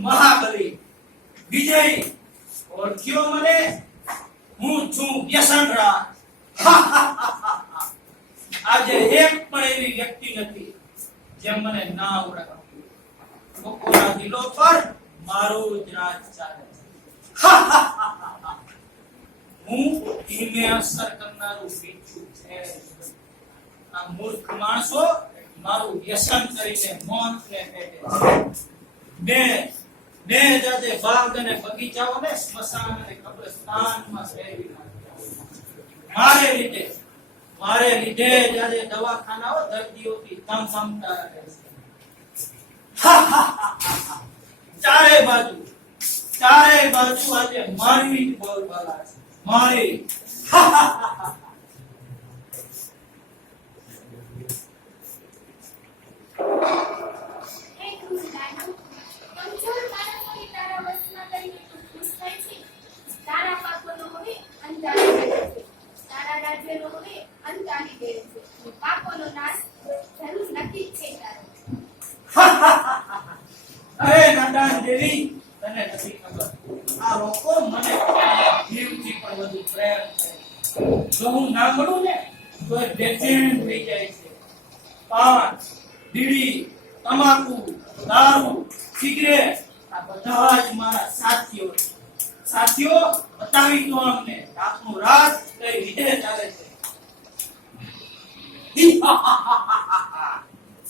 મહાબલી વિજય ઓળખ્યો મને? હું છું વ્યસનરાજ. આજે એક પણ એવી વ્યક્તિ નથી જે મને ના ઓળખે. લોકોના દિલો પર મારું જ રાજ ચાલે છે. હું ધીમે અસર કરનારું બીજું છે. આ મૂર્ખ માણસો મારું વ્યસન કરીને મોતને પેટે છે. બે જાતે બાગ અને બગીચાઓને સ્મશાન અને કબ્રસ્તાનમાં ફેરવી નાખ્યા. મારે લીધે જાતે દવાખાનાઓ દર્દીઓથી ધમધમતા રહે છે. ચારે બાજુ આજે મારી જ બોલબાલા છે. મારી અરે નાદાન દેવી, તને નથી ખબર આ લોકો મને જીવથી પણ વધુ પ્રેમ કરે. જો હું ના મળું ને તો એ બેચેન થઈ જાય છે. પાન, બીડી, તમાકુ, દારૂ, સિગરેટ આ બધા જ મારા સાથીઓ છે. સાથીઓ બતાવી દો અમને રાતનું રાત કઈ રીતે ચાલે છે.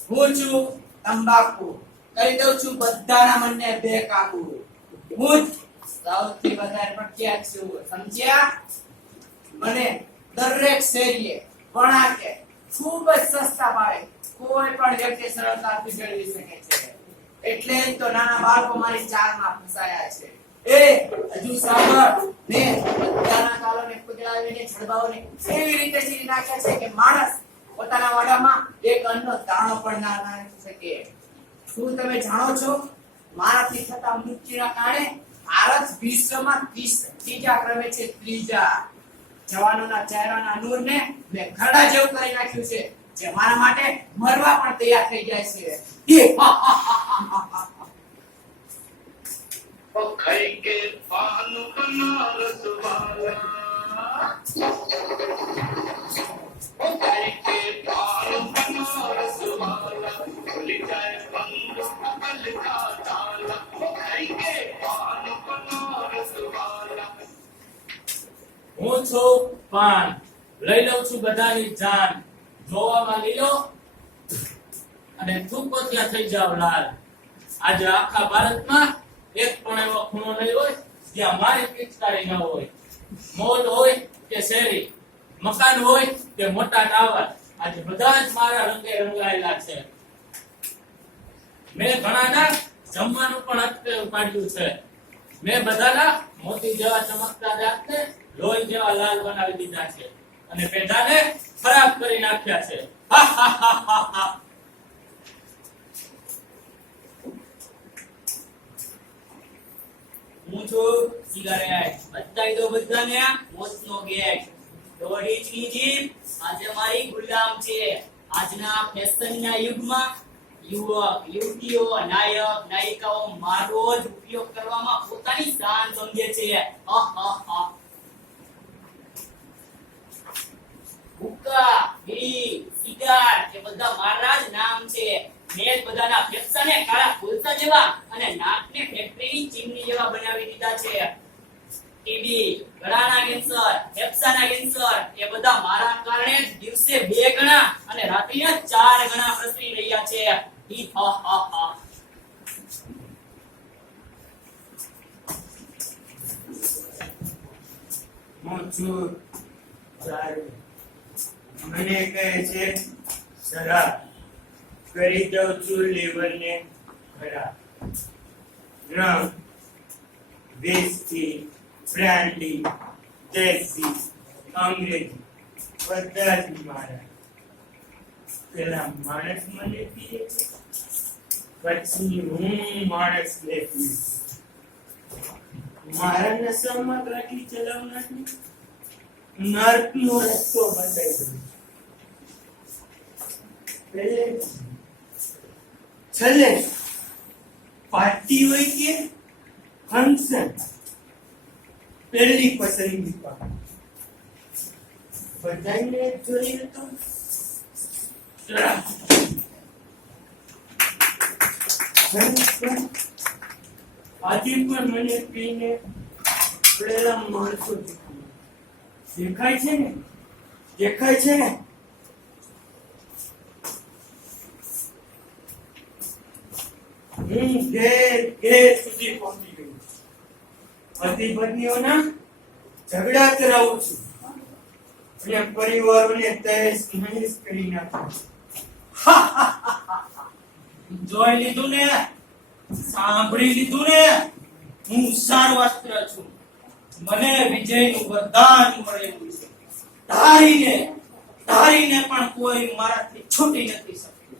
હું છું તંબાકુ, કરી દઉં છું બધાના મનને બેકાબુ. હું જ સૌથી વધારે પ્રખ્યાત છું, સમજ્યા? મને દરેક શેરીએ વણાકે ખૂબ જ સસ્તા ભાવે કોઈ પણ વ્યક્તિ સરળતાથી મેળવી શકે છે. એટલે જ તો નાના બાળકો મારી ચાલમાં ફસાયા છે. એ હજુ સાંભળ, મેં બધાના કાલોને કુદરાવીને છડબાઓને એવી રીતે ચીરી નાખ્યા છે કે માણસ પોતાના વાડામાં એક અન્નનો દાણો પણ ના નાખી શકે. શું તમે જાણો છો મારાથી થતા મૃત્યુના કારણે ભારત વિશ્વમાં ત્રીજા ક્રમે છે. ત્રીજા. જવાનોના ચહેરાના નૂરને મેં ખરડા જેવું કરી નાખ્યું છે, જે મારા માટે મરવા પણ તૈયાર થઈ જાય છે. ખાઈ કે પાન બનારસ વાલા, ખાઈ કે પાન બનારસ વાલા, ભૂલી જાય બંધ અકલ કા તાલા. ખાઈ કે પાન બનારસ વાલા. હું છું પાન, લઈ લઉં છું બધાની જાન. જોવામાં લીલો અને થૂકોતિયા થઈ જાવ લાલ. આજે આખા ભારતમાં એક પણ એવો ખૂણો નહીં હોય જ્યાં મારી પિચકારી ન હોય. મોલ હોય કે શેરી, મકાન હોય કે મોટા ટાવર, આજે બધા જ મારા રંગે રંગાયેલા છે. મેં ઘણાના જમવાનું પણ અટકેવું કાઢ્યું છે. મેં બધાના મોતી જેવા ચમકતા દાંતને લોહી જેવા લાલ બનાવી દીધા છે અને પેઢાને ખરાબ કરી નાખ્યા છે. હું છું સિગારેટ, બતાવી દો બધાને મોતનો ગેટ. દોઢ ઇંચની જીભ આજે મારી ગુલામ છે. આજના ફેશનના યુગમાં યુવક યુવતીઓ નાયક નાયિકાઓ મારો જ ઉપયોગ કરવામાં પોતાની શાન સમજે છે. હુક્કા, બીડી, સિગારેટ એ બધા મારા જ નામ છે. મેં બધાના ફેફસાને કાળા કોલસા જેવા અને નાકને ફેક્ટરીની ચીમની જેવા બનાવી દીધા છે. ટીબી, ગળાના કેન્સર, ફેફસાના કેન્સર એ બધા મારા કારણે જ દિવસે 2 ગણા અને રાત્રિના 4 ગણા પ્રસરી રહ્યા છે. હું છું દારૂ, મને કહે છે શરાબ, કરી દઉં છું લીવરને ખરાબ. રંગ, વિસ્કી, બ્રાન્ડી, દેશી, અંગ્રેજી બધા જ મારા. પેલા માણસ મને પીએ છે, પછી હું માણસને પીશ. મારા નશામાં ગાડી ચલાવનારને નર્કનો રસ્તો બતાવી દઉં. છેલ્લે પાર્ટી હોય કે ફંક્શન, પહેલી પસંદગી બધાને જોઈએ તો આજે પણ મને પીને પડેલા માણસો દેખાય છે ને, દેખાય છે ને. હું ઘેર સુધી પહોંચી ગયો. પતિ પત્નીઓના ઝઘડા કરાવું છું અને પરિવારોને તહેસ નહેસ કરી નાખું. જોઈ લીધું ને, સાંભળી લીધું ને, હું સાર્વસ્ત્ર છું. મને વિજયનું વરદાન મળેલું છે. ધારીને પણ કોઈ મારાથી છૂટી નથી શકતું.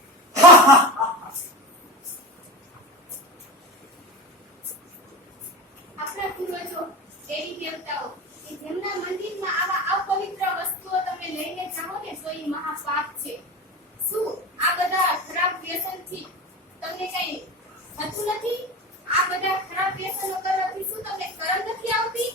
આપણા પૂર્વજો દેવી દેવતાઓ કે જેમના મંદિરમાં આવા અપવિત્ર વસ્તુઓ તમે લઈને જાઓ ને તો એ મહાપાપ છે. શું આ બધા ખરાબ વ્યસનથી તમને કઈ થતું નથી? આ બધા ખરાબ વ્યસનો કરવાથી શું તમને શરમ નથી આવતી?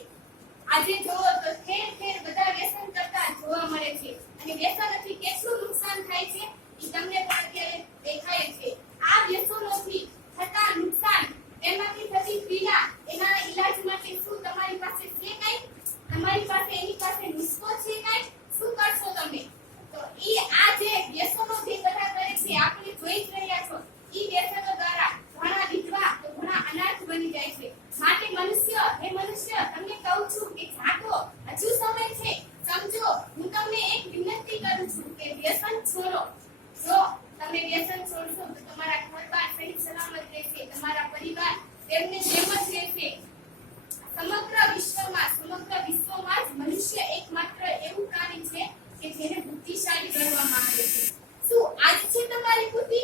આજે જોવો તો ઠેર ઠેર બધા વ્યસન કરતા જોવા મળે છે અને વ્યસનથી કેટલું નુકસાન થાય છે એ તમને પણ અત્યારે દેખાય છે. આ વ્યસનોથી થતા નુકસાન, એમાંથી થતી પીડા, એના ઈલાજ માટે શું તમારી પાસે છે કઈ? તમારી પાસે એની પાસે નુસ્ખો છે કઈ? શું કરશો તમે? તો ઈ આ જે વ્યસનો જે બધા કરે છે આપણે જોઈ જ રહ્યા છો. ઈ વ્યસનો દ્વારા ઘણા વિધવા તો ઘણા અનાથ બની જાય છે. માટે મનુષ્ય તમને કહું છું કે જાગો, હજુ સમય છે, સમજો. હું તમને એક વિનંતી કરું છું કે વ્યસન છોડો. જો તમે વ્યસન છોડશો તો તમારા ઘર-બાર સહી સલામત રહેશે, તમારા પરિવાર તેમને જેમ જ રહેશે. સમગ્ર વિશ્વમાં જ મનુષ્ય એકમાત્ર એવું પ્રાણી છે કે જેને બુદ્ધિશાળી ગણવામાં આવે છે. શું આજ છે તમારી બુદ્ધિ?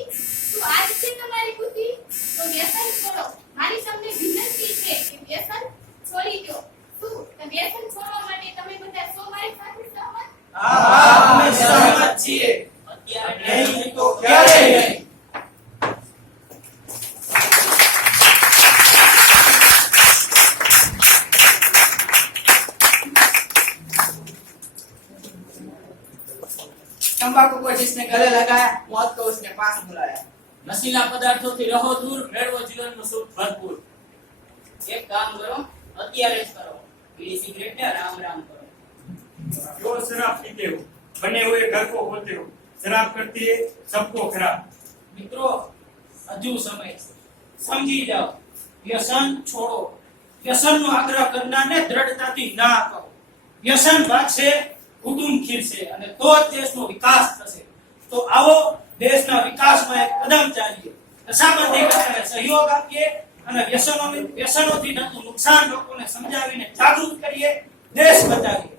શું આજ છે તમારી બુદ્ધિ? તો વ્યસન છોડો. મારી તમને વિનંતી છે કે વ્યસન છોડી દો. શું વ્યસન છોડવા માટે તમે બધા સો મારી સાથે સહમત? અમે સહમત છીએ. અત્યારે નહીં તો ક્યારેય નહીં. तंबाकू को जिसने गले लगाया, मौत को उसने पास बुलाया. નશીલા પદાર્થોથી રહો દૂર, મેળવો જીવનનું સુખ ભરપૂર. એક કામ કરો, અત્યારે જ કરો. બીડી સિગરેટ ને રામ રામ કરો. जो शराब पीते हो, बने हुए घर को होते हो, शराब करती है सबको खराब. મિત્રો, હજુ સમય છે. સમજી જાઓ. વ્યસન છોડો. વ્યસનનો આગ્રહ કરનારને દ્રઢતાથી ના કહો. વ્યસન ભાગશે, કુટુંબ ખીલશે અને તો જ દેશનો વિકાસ થશે. તો આવો દેશના વિકાસમાં એક કદમ ચાલીએ. નશાબંધી કરવાને સહયોગ આપીએ અને વ્યસનોથી થતું નુકસાન લોકોને સમજાવીને જાગૃત કરીએ, દેશ બચાવીએ.